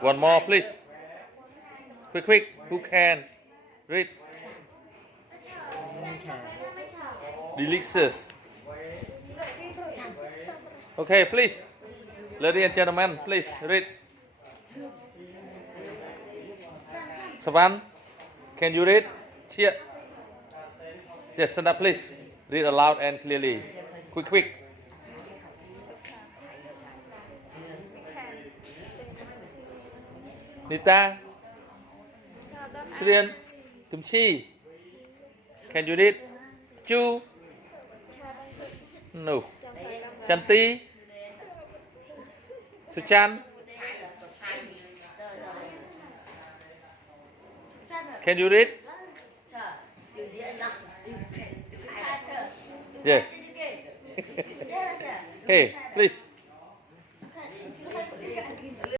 One more, please. Quick, quick. Who can read? Delicious. Okay, please. Ladies and gentlemen, please read. Savan, can you read? Cheer. Yes, stand up, please. Read aloud and clearly. Quick, quick. Nita, Trian, Kimchi, can you read? Chu, no. Chanti, Suchan, can you read? Yes. Hey, please.